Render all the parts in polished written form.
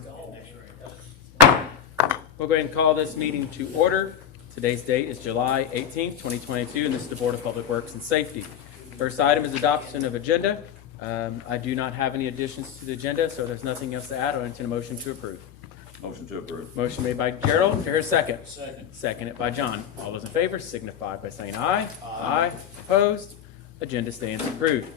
board. We'll go ahead and call this meeting to order. Today's date is July 18th, 2022, and this is the Board of Public Works and Safety. First item is adoption of agenda. I do not have any additions to the agenda, so there's nothing else to add. I'll entertain a motion to approve. Motion to approve. Motion made by Gerald. Do I hear a second? Second. Seconded by John. All those in favor signify by saying aye. Aye. Opposed? Agenda stands approved.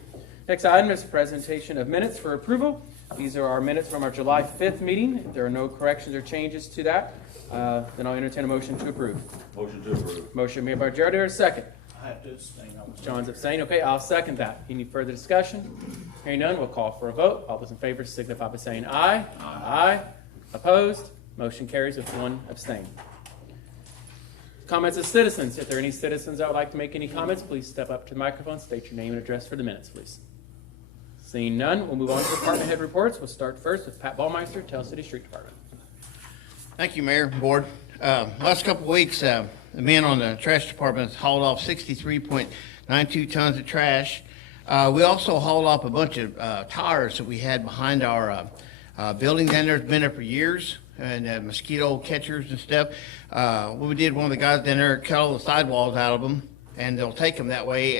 Next item is presentation of minutes for approval. These are our minutes from our July 5th meeting. If there are no corrections or changes to that, then I'll entertain a motion to approve. Motion to approve. Motion made by Gerald. Do I hear a second? I have to abstain on this. John's abstaining. Okay, I'll second that. Any further discussion? Hearing none, we'll call for a vote. All those in favor signify by saying aye. Aye. Opposed? Motion carries with one abstain. Comments of citizens. If there are any citizens that would like to make any comments, please step up to the microphone, state your name and address for the minutes, please. Seeing none, we'll move on to department head reports. We'll start first with Pat Ballmeister, Tell City Street Department. Thank you, Mayor and Board. Last couple of weeks, the men on the trash department hauled off 63.92 tons of trash. We also hauled off a bunch of tires that we had behind our building down there. It's been there for years, and mosquito catchers and stuff. What we did, one of the guys down there cut all the sidewalls out of them, and they'll take them that way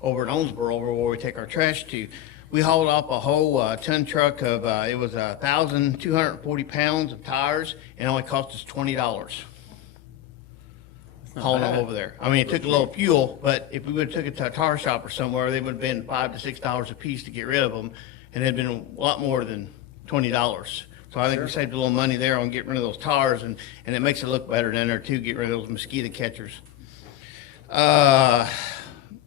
over at Owensboro, over where we take our trash to. We hauled off a whole ton truck of, it was 1,240 pounds of tires, and it only cost us $20. Hauling them over there. I mean, it took a little fuel, but if we would have took it to a tire shop or somewhere, they would have been $5 to $6 a piece to get rid of them, and it'd been a lot more than $20. So I think we saved a little money there on getting rid of those tires, and it makes it look better down there too, get rid of those mosquito catchers.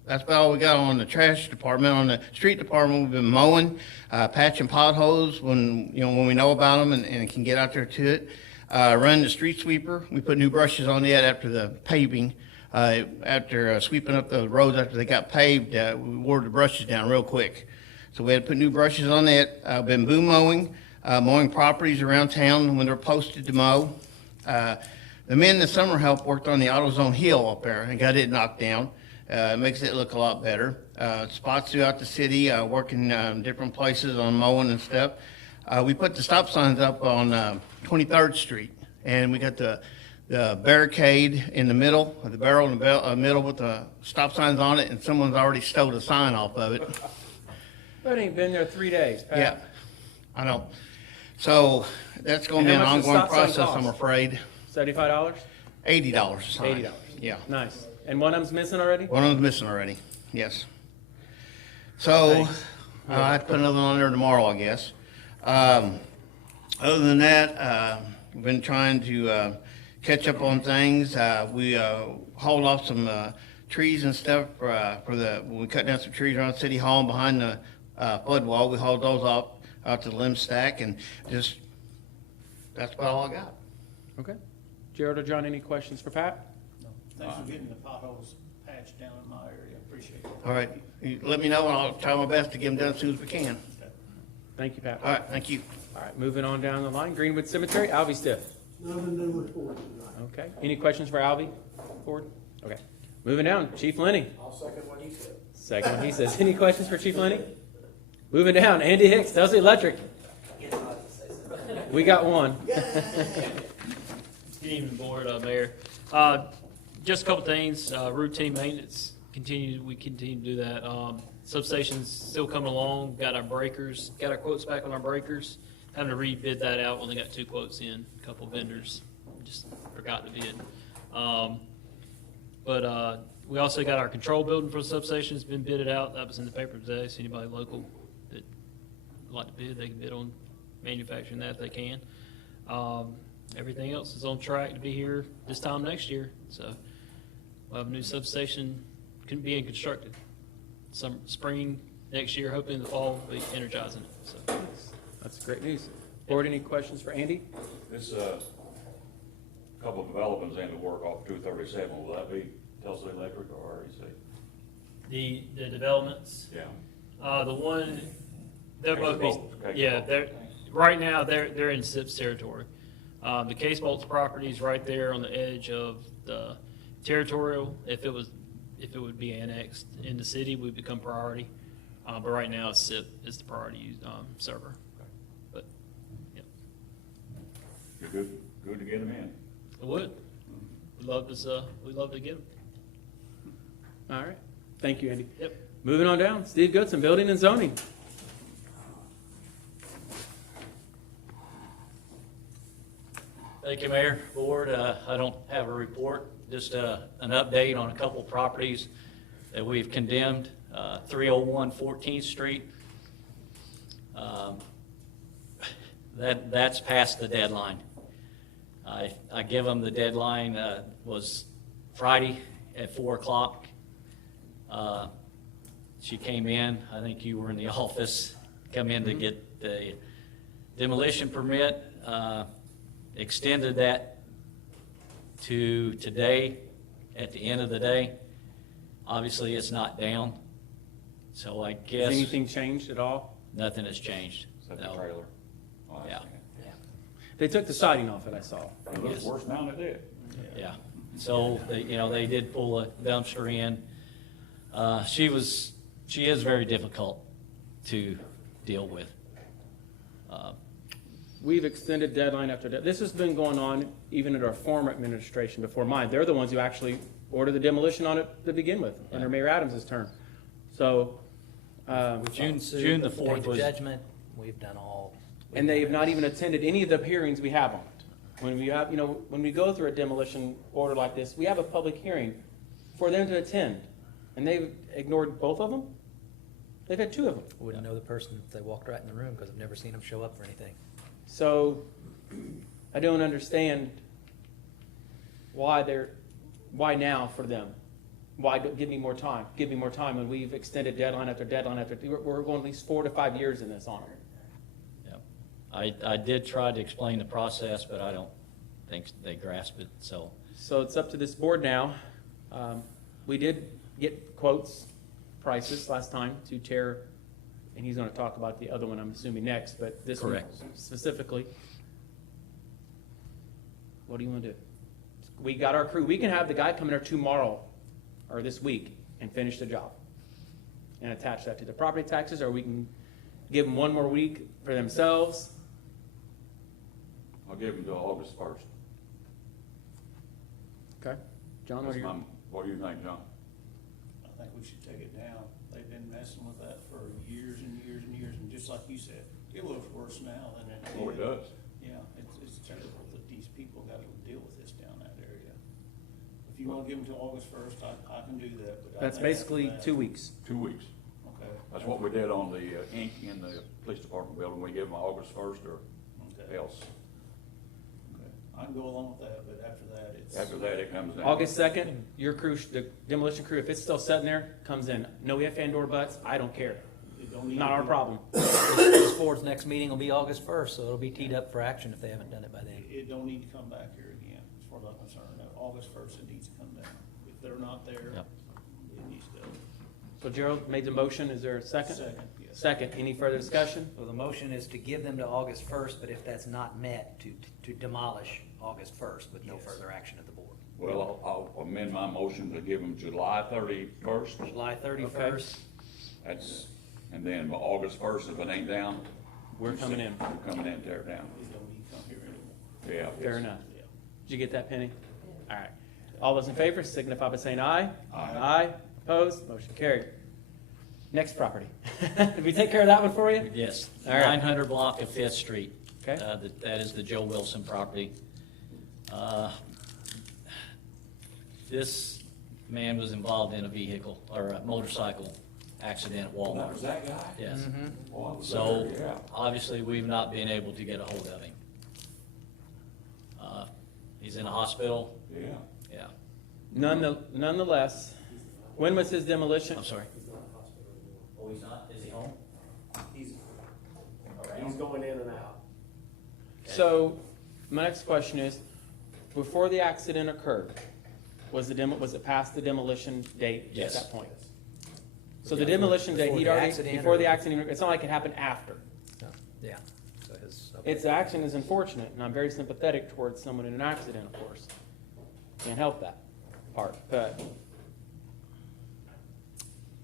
That's about all we got on the trash department. On the street department, we've been mowing, patching potholes when we know about them and can get out there to it. Running the street sweeper. We put new brushes on it after the paving. After sweeping up the roads after they got paved, we wore the brushes down real quick. So we had to put new brushes on it. Been boom mowing, mowing properties around town when they're posted to mow. The men in the summer help worked on the AutoZone hill up there and got it knocked down. It makes it look a lot better. Spots throughout the city, working different places on mowing and stuff. We put the stop signs up on 23rd Street, and we got the barricade in the middle, the barrel in the middle with the stop signs on it, and someone's already stole a sign off of it. But it ain't been there 3 days, Pat. Yeah, I know. So that's going to be And an how much does ongoing stop sign process, cost? I'm afraid. $75? $80 a sign. $80. Yeah. Nice. And one of them's missing already? One of them's missing already, yes. So, Thanks. I have to put another one on there tomorrow, I guess. Other than that, we've been trying to catch up on things. We hauled off some trees and stuff when we cut down some trees around City Hall and behind the flood wall. We hauled those off out to the limb stack, and just, that's about all I got. Okay. Gerald or John, any questions for Pat? No. Thanks for getting the potholes patched down in my area. Appreciate it. All right, you let me know, and I'll try my best to get them done as soon as we can. Thank you, Pat. All right, thank you. All right, moving on down the line. Greenwood Cemetery, Alvy Stiff. Nothing to do with Ford tonight. Okay. Any questions for Alvy Ford? Okay. Moving down, Chief Lenny. I'll second what he said. Second one he says. Any questions for Chief Lenny? Moving down, Andy Hicks, Telsey Electric. We got one. Good evening, Board, Mayor. Just a couple things, routine maintenance, we continue to do that. Substation's still coming along, got our breakers, got our quotes back on our breakers. Having to rebid that out, only got 2 quotes in, a couple vendors, just forgot to bid. But we also got our control building for the substation, has been bidded out. That was in the paper today, so anybody local that would like to bid, they can bid on manufacturing that if they can. Everything else is on track to be here this time next year, so we'll have a new substation being constructed. Spring next year, hoping in the fall we'll be energizing it. So That's great news. Board, any questions for Andy? This couple of developments aimed to work off 237. Will that be Telsey Electric or REC? the developments, Yeah. the one they're both Case yeah, Bolts. they're right now they're in SIP's territory. The Case Bolts property is right there on the edge of the territorial. If it would be annexed in the city, would become priority. But right now, SIP is the priority server. But yeah. good to get them in. It would. We'd love to get them. All right. Thank you, Andy. Yep. Moving on down, Steve Goodson, Building and Zoning. Thank you, Mayor, Board. I don't have a report, just an update on a couple properties that we've condemned. 301 14th Street. That's past the deadline. I give them the deadline was Friday at 4 o'clock. She came in, I think you were in the office, come in to get the demolition permit, extended that to today at the end of the day. Obviously, it's not down, so I Has guess anything changed at all? nothing has changed. Except the No. trailer. Oh, I Yeah. understand. They took the siding off it, I saw. It looks worse now than it did. Yeah, so, they did pull a dumpster in. She is very difficult to deal with. We've extended deadline after deadline. This has been going on even at our former administration before mine. They're the ones who actually ordered the demolition on it to begin with, under Mayor Adams' term. So, June the 4th Paid the was, judgment, we've done all. and they have not even attended any of the hearings we have on it. When we have, when we go through a demolition order like this, we have a public hearing for them to attend. And they've ignored both of them? They've had two of them. Wouldn't know the person if they walked right in the room, because I've never seen them show up for anything. So I don't understand why now for them? Why give me more time? Give me more time when we've extended deadline after deadline after, we're going at least 4 to 5 years in this on it. yeah. I did try to explain the process, but I don't think they grasp it, so. So it's up to this board now. We did get quotes, prices last time to tear, and he's gonna talk about the other one, I'm assuming next, but this one Correct. specifically. What do you wanna do? We got our crew, we can have the guy come in there tomorrow, or this week, and finish the job. And attach that to the property taxes, or we can give them one more week for themselves. I'll give them till August 1st. Okay. John, what are your? What do you think, John? I think we should take it down. They've been messing with that for years and years and years, and just like you said, it looks worse now than it did. Oh, it does. Yeah, it's terrible that these people gotta deal with this down that area. If you wanna give them till August 1st, I can do that, but I That's think after basically that- 2 weeks. 2 weeks. Okay. That's what we did on the ink in the police department building. We gave them August 1st or Okay. else. Okay. I can go along with that, but after that, it's. After that, it comes down. August 2nd, your crew, the demolition crew, if it's still sitting there, comes in. No ifs and or buts, I don't care. It don't need Not to our be- problem. This board's next meeting will be August 1st, so it'll be teed up for action if they haven't done it by then. It don't need to come back here again, as far as I'm concerned. August 1st, it needs to come down. If they're not there, Yep. it needs to. So Gerald made the motion, is there a second? Second, yes. Second, any further discussion? So the motion is to give them to August 1st, but if that's not met, to demolish August 1st with no Yes. further action of the board. Well, I'll amend my motion to give them July 31st. July 31st, Okay. And then August 1st, if it ain't down. We're coming in. We're coming in, to tear it down. It don't need to come here anymore. Yeah. Fair enough. Yeah. Did you get that, Penny? All right. All those in favor signify by saying aye. Aye. Aye. Opposed? Motion carried. Next property. Did we take care of that one for you? Yes, All right. 900 block of Fifth Street. Okay. That is the Joe Wilson property. This man was involved in a vehicle, or a motorcycle accident at That Walmart. was that guy? Yes. Oh, I was So, there, yeah. obviously, we've not been able to get a hold of him. He's in a hospital, Yeah. yeah. Nonetheless, when was his demolition? I'm sorry. Oh, he's not, is he home? He's going in and out. So, my next question is, before the accident occurred, was it past the demolition date at Yes. that point? So the demolition date, Before he'd the already, accident before or- the accident, it's not like it happened after. No, yeah. So his, Its action is unfortunate, and I'm very sympathetic towards someone in an accident, of course. Can't help that part, but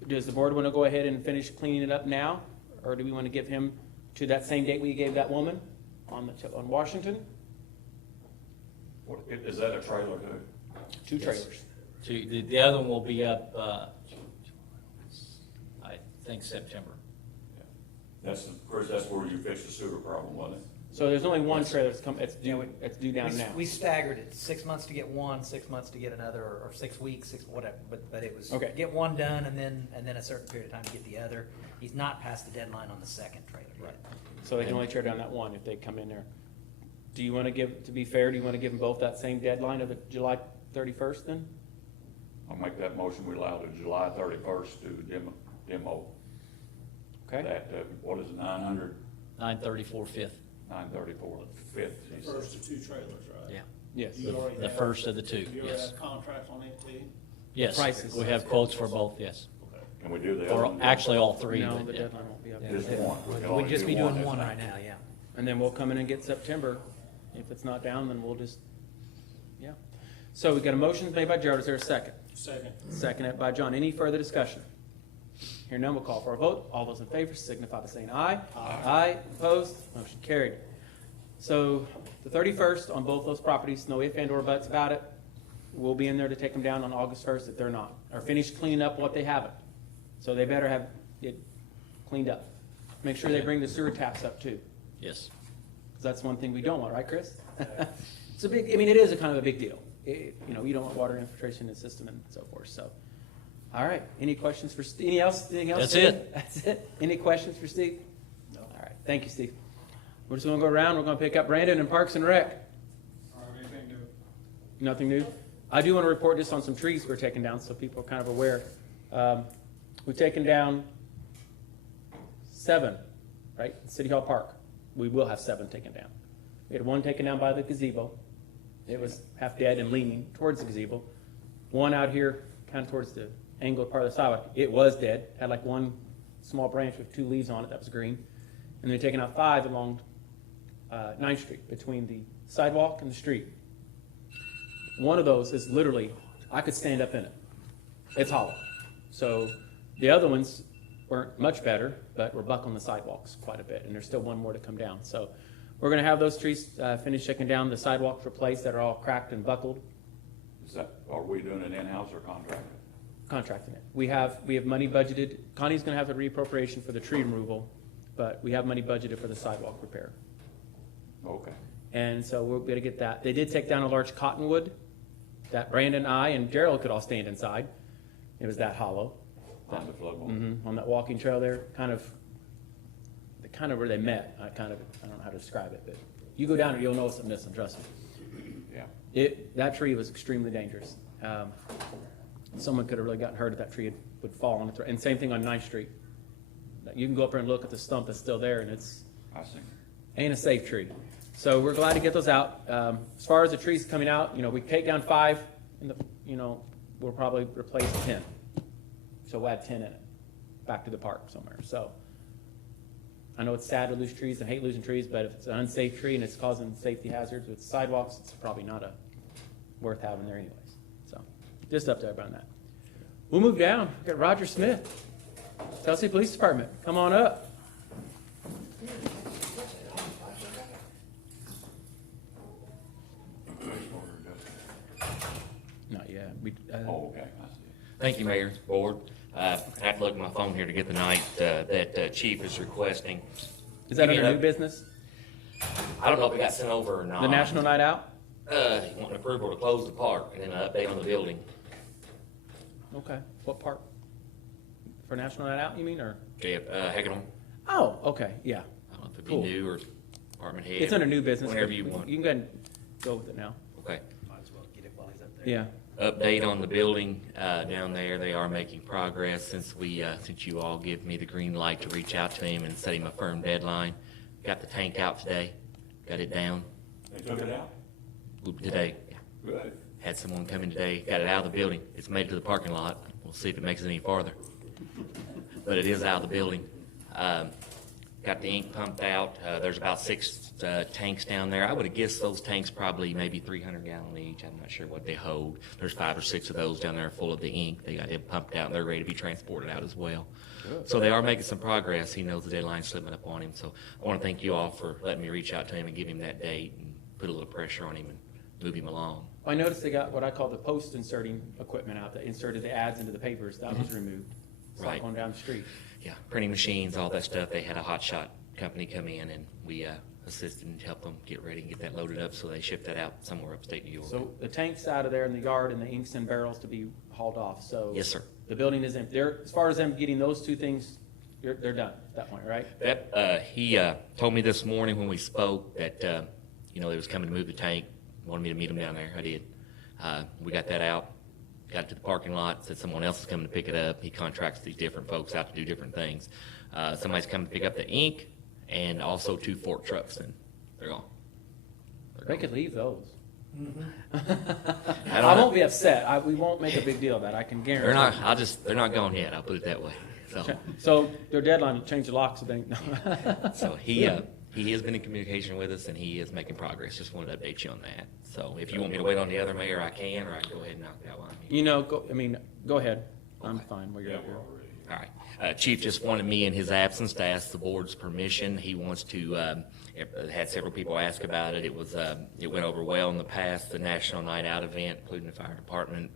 does the board want to go ahead and finish cleaning it up now? Or do we want to give him to that same date we gave that woman on Washington? What, is that a trailer too? 2 trailers. The other one will be up, I think September. That's, of course, that's where you fixed the sewer problem, wasn't it? So there's only one trailer that's come, it's due down now. We staggered it, 6 months to get one, 6 months to get another, or 6 weeks, whatever, but it was, Okay. get one done and then a certain period of time to get the other. He's not past the deadline on the second trailer yet. So they can only tear down that one if they come in there. Do you want to give, to be fair, do you want to give them both that same deadline of the July 31st then? I'll make that motion, we allow the July 31st to demo Okay? that, what is it, 900, 934 Fifth. 934 Fifth? The first of 2 trailers, right? Yeah. Yes. You already The have- first of the 2, You already yes. have contracts on it too? Yes, Prices. we have quotes for both, yes. Okay. Can we do the other Or one? actually all 3. No, but the yeah. deadline won't be up. Just one. We can We'd only just do be doing isn't one it? right now, yeah. And then we'll come in and get September. If it's not down, then we'll just, yeah. So we got a motion made by Gerald. Is there a second? Second. Seconded by John. Any further discussion? Here none, we'll call for a vote. All those in favor signify by saying aye. Aye. Opposed? Motion carried. So the 31st on both those properties, no ifs and or buts about it. We'll be in there to take them down on August 1st if they're not, or finish cleaning up what they haven't. So they better have it cleaned up. Make sure they bring the sewer taps up too, Yes. because that's one thing we don't want, right, Chris? It's a big, I mean, it is a kind of a big deal. You know, you don't want water infiltration in the system and so forth, so. All right, any questions for, anything else? That's Steve? it. That's it? Any questions for Steve? No. All right, thank you, Steve. We're just gonna go around, we're gonna pick up Brandon and Parks and Rec. Anything new? Nothing new? I do want to report just on some trees we're taking down, so people are kind of aware. We've taken down 7, right, in City Hall Park. We will have 7 taken down. We had 1 taken down by the gazebo. It was half dead and leaning towards the gazebo. 1 out here, kind of towards the angled part of the sidewalk. It was dead, had like 1 small branch with 2 leaves on it that was green. And they're taking out 5 along 9th Street, between the sidewalk and the street. One of those is literally, I could stand up in it. It's hollow. So the other ones weren't much better, but we're buckling the sidewalks quite a bit, and there's still 1 more to come down. So we're gonna have those trees finished taking down, the sidewalks replaced that are all cracked and buckled, Is that, are we doing it in-house or contracted? contracting it. We have money budgeted. Connie's gonna have a reappropriation for the tree removal, but we have money budgeted for the sidewalk repair. Okay. And so we're gonna get that. They did take down a large cottonwood that Brandon, I, and Gerald could all stand inside. It was that hollow. On the flood wall. On that walking trail there, kind of where they met. I don't know how to describe it, but you go down there, you'll know something missing, trust me. Yeah. That tree was extremely dangerous. Someone could have really gotten hurt if that tree would fall on it. And same thing on 9th Street. You can go up there and look at the stump that's still there, and it's, I see. ain't a safe tree. So we're glad to get those out. As far as the trees coming out, we take down 5, and we'll probably replace 10. So we'll add 10 in it, back to the park somewhere. So I know it's sad to lose trees and hate losing trees, but if it's an unsafe tree and it's causing safety hazards with sidewalks, it's probably not worth having there anyways. So just up to everybody on that. We'll move down. We've got Roger Smith, Tennessee Police Department. Come on up. Not yet. Oh, okay, I see. Thank you, Mayor, Board. I have to look at my phone here to get the night that Chief is requesting. Is that Give me under an new up- business? I don't know if it got sent over or not. The National Night Out? You want approval to close the park and then an update on the building. Okay. What park? For National Night Out, you mean, or? Okay, Hagedorn. Oh, okay, yeah. I don't know if it'd Cool. be new or department head. It's under new business. Whatever but you want. You can go ahead and go with it now. Okay. Might as well get it while he's up there. Yeah. Update on the building down there. They are making progress since you all give me the green light to reach out to him and set him a firm deadline. Got the tank out today. Got it down They took it out? today. Good. Had someone come in today, got it out of the building. It's made it to the parking lot. We'll see if it makes it any farther. But it is out of the building. Got the ink pumped out. There's about 6 tanks down there. I would have guessed those tanks probably maybe 300 gallon each. I'm not sure what they hold. There's 5 or 6 of those down there full of the ink. They got it pumped out and they're ready to be transported out as well. So they are making some progress. He knows the deadline's slipping up on him. So I want to thank you all for letting me reach out to him and give him that date and put a little pressure on him and move him along. I noticed they got what I call the post inserting equipment out that inserted the ads into the papers. That was removed. It's like Right. going down the street. Yeah, printing machines, all that stuff. They had a hot shot company come in, and we assisted and helped them get ready and get that loaded up, so they shipped that out somewhere upstate New York. So the tank's out of there in the yard and the inks and barrels to be hauled off, so. Yes, sir. The building is empty. They're, as far as them getting those two things, they're done at that point, right? That, he told me this morning when we spoke that, they was coming to move the tank, wanted me to meet him down there. I did. We got that out, got it to the parking lot, said someone else is coming to pick it up. He contracts these different folks out to do different things. Somebody's coming to pick up the ink and also 2 fork trucks, and they're gone. They could leave those. I I won't be upset. We won't make a big deal of that. I can guarantee. They're not gone yet, I'll put it that way. So their deadline to change the locks, so they, no. So he has been in communication with us, and he is making progress. Just wanted to update you on that. So if you want me to wait on the other mayor, I can, or I can go ahead and knock that one. Go ahead. I'm fine while you're Yeah, up we're here. all ready. All right. Chief just wanted me in his absence to ask the board's permission. He wants to, had several people ask about it. It went over well in the past, the National Night Out event, including the fire department,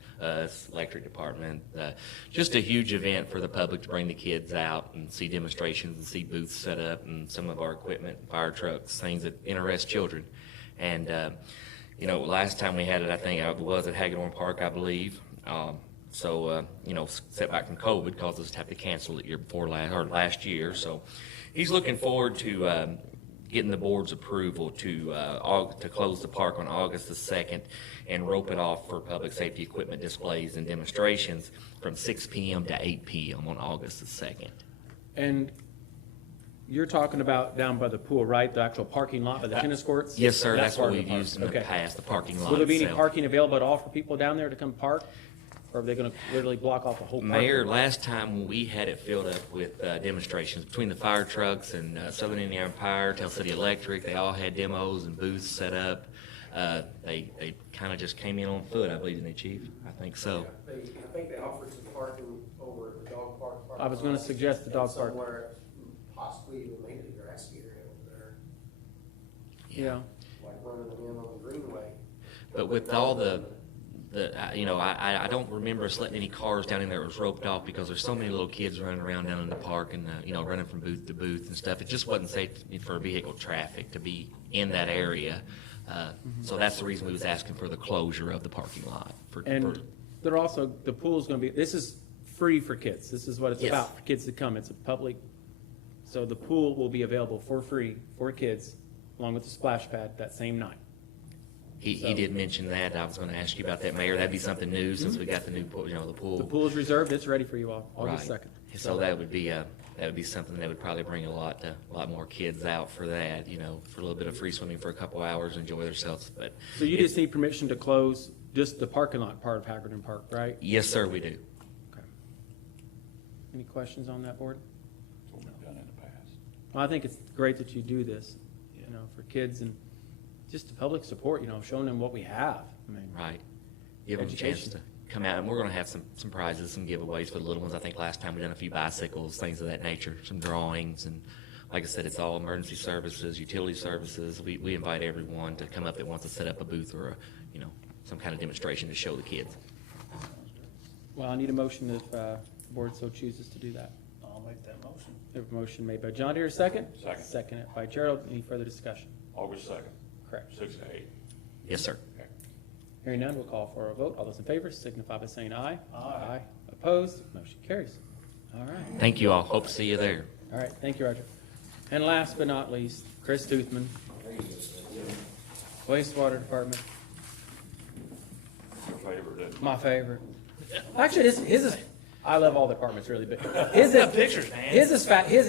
electric department. Just a huge event for the public to bring the kids out and see demonstrations and see booths set up and some of our equipment, fire trucks, things that interest children. And, last time we had it, I think it was at Hagedorn Park, I believe. Setback from COVID caused us to have to cancel it last year. So he's looking forward to getting the board's approval to close the park on August the 2nd and rope it off for public safety equipment displays and demonstrations from 6 p.m. to 8 p.m. on August the 2nd. And you're talking about down by the pool, right? The actual parking lot by the tennis courts? Yes, sir. That That's part what of the we've used in park. the Okay. past, the parking lot Will there be any itself. parking available at all for people down there to come park? Or are they gonna literally block off the whole park? Mayor, last time we had it filled up with demonstrations between the fire trucks and Southern Indiana Empire, Tell City Electric. They all had demos and booths set up. They kind of just came in on foot, I believe, didn't they, Chief? I think so. I think they offered some parking over at the dog park. I was gonna suggest the dog park. Somewhere, possibly even maybe the grass area over there, Yeah. like running them in on the greenway. But with all I don't remember us letting any cars down in there that was roped off because there's so many little kids running around down in the park and, running from booth to booth and stuff. It just wasn't safe for vehicle traffic to be in that area. So that's the reason we was asking for the closure of the parking lot. And they're also, the pool's gonna be, this is free for kids. This is what it's Yes. about, for kids to come. It's a public, so the pool will be available for free for kids, along with the splash pad that same night. He did mention that. I was going to ask you about that, Mayor. That'd be something new since we got the new pool, the pool. The pool is reserved, it's ready for you all, August Right. 2nd. So that would be something that would probably bring a lot more kids out for that, for a little bit of free swimming for a couple hours, enjoy themselves. But So you just need permission to close just the parking lot part of Hagedorn Park, right? yes, sir, we do. Okay. Any questions on that, board? That's what we've done in the past. Well, I think it's great that you do this, for kids and just the public support, showing them what we have. I mean, Right. Give them a chance Education. to come out, and we're going to have some prizes, some giveaways for the little ones. I think last time we done a few bicycles, things of that nature, some drawings, and like I said, it's all emergency services, utility services. We invite everyone to come up that wants to set up a booth or some kind of demonstration to show the kids. well, I need a motion if the board so chooses to do that. I'll make that motion. We have a motion made by John Deere, second? Second. Seconded by Gerald. Any further discussion? August 2nd, Correct. 6 to 8. Yes, sir. Hearing none, we'll call for a vote. All those in favor signify by saying aye. Aye. Opposed? Motion carries. All right. Thank you all. Hope to see you there. All right, thank you, Roger. And last but not least, Chris Toothman. Wastewater Department, Your favorite, isn't it? my favorite. Actually, his is, I love all departments really, but his is. pictures, man. His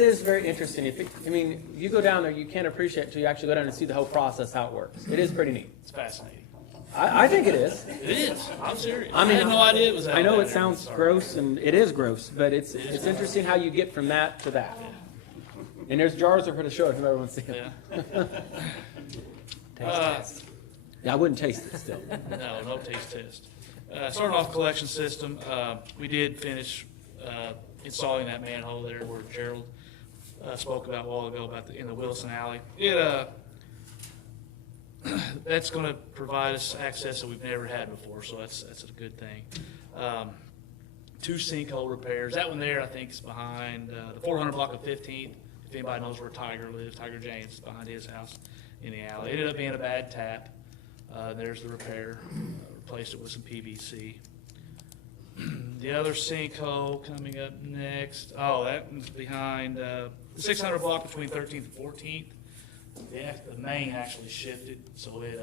is very interesting. You go down there, you can't appreciate it until you actually go down and see the whole process, how it works. It is pretty neat. It's fascinating. I think it is. It is. I'm serious. I mean, had no idea it was that I know bad. it sounds gross, and it is gross, but it's interesting how you get from that to that. And there's jars over to show if whoever wants to see it. Yeah. Yeah, I wouldn't taste it still. No taste test. Starting off collection system, we did finish installing that manhole there where Gerald spoke about a while ago in the Wilson Alley. that's going to provide us access that we've never had before, so that's a good thing. 2 sinkhole repairs. That one there, I think, is behind the 400 block of 15th. If anybody knows where Tiger lives, Tiger James, behind his house in the alley. It ended up being a bad tap. There's the repair. Replaced it with some PVC. The other sinkhole coming up next. Oh, that one's behind the 600 block between 13th and 14th. The main actually shifted, so it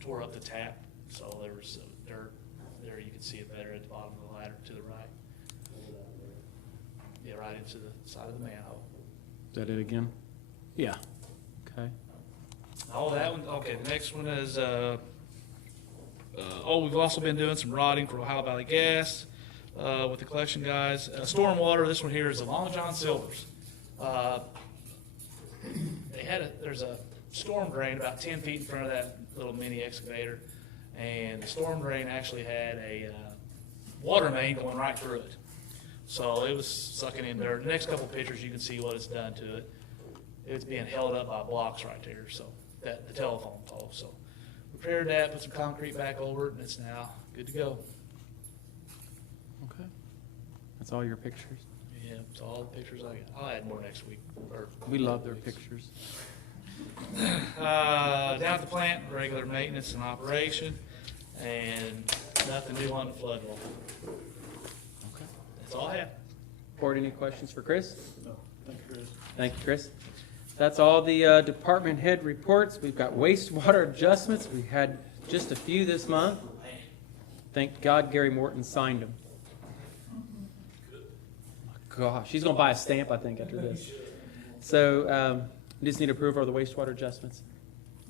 tore up the tap. So there was dirt there. You can see it better at the bottom of the ladder to the right. Yeah, right into the side of the manhole. Is that it again? Yeah. Okay. Oh, that one, okay, the next one is, we've also been doing some rodding for Ohio Valley Gas, with the collection guys. Stormwater, this one here is the Long John Silvers. There's a storm drain about 10 feet in front of that little mini excavator, and the storm drain actually had a, water main going right through it. So it was sucking in dirt. The next couple pictures, you can see what it's done to it. It's being held up by blocks right there, so the telephone pole. So repaired that, put some concrete back over it, and it's now good to go. Okay. That's all your pictures? Yeah, it's all the pictures I got. I'll add more next week. We love their pictures. Down at the plant, regular maintenance and operation, and nothing new on the flood wall. Okay. That's all I have. Board, any questions for Chris? No, thank you, Chris. Thank you, Chris. That's all the department head reports. We've got wastewater adjustments. We had just a few this month. Thank God Gary Morton signed them. Gosh, he's going to buy a stamp, I think, after this. So we just need approval of the wastewater adjustments.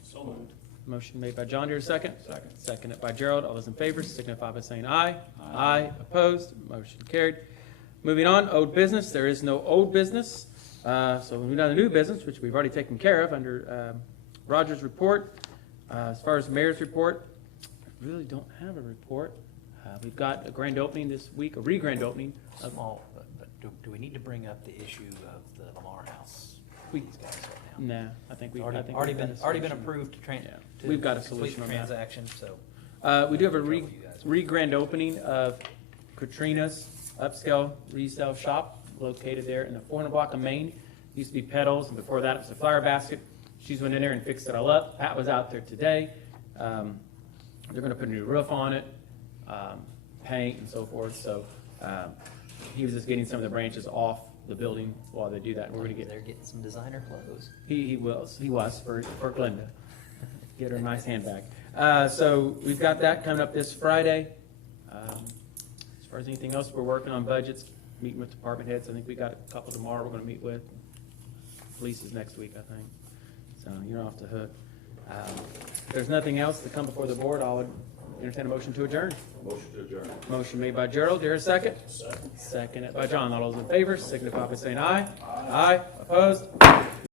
So moved. Motion made by John. Deere, second. Second. Seconded by Gerald. All those in favor signify by saying aye. Aye. Opposed? Motion carried. Moving on, old business. There is no old business. So we move on to new business, which we've already taken care of under Roger's report. As far as the mayor's report, I really don't have a report. We've got a grand opening this week, a re-grand opening. Small, but do we need to bring up the issue of the Lamar House? We- These guys right now? Nah, I think we've Already we've got a been solution. approved to Yeah. We've got a solution complete on the that. transaction, so. We do have a Trouble you guys. re-grand opening of Katrina's upscale resale shop located there in the 400 block of Main. Used to be Petals, and before that it was a Flower Basket. She's went in there and fixed it all up. Pat was out there today. They're going to put a new roof on it, paint and so forth. So he was just getting some of the branches off the building while they do that. We're going to get They're getting some designer clothes. he was for Glenda. Get her a nice handbag. So we've got that coming up this Friday. As far as anything else, we're working on budgets, meeting with department heads. I think we got a couple tomorrow we're going to meet with. Police is next week, I think. So you're off the hook. If there's nothing else to come before the board, I'll entertain a motion to adjourn. Motion to adjourn. Motion made by Gerald. Here a second. Seconded by John. All those in favor signify by saying aye. Aye. Opposed?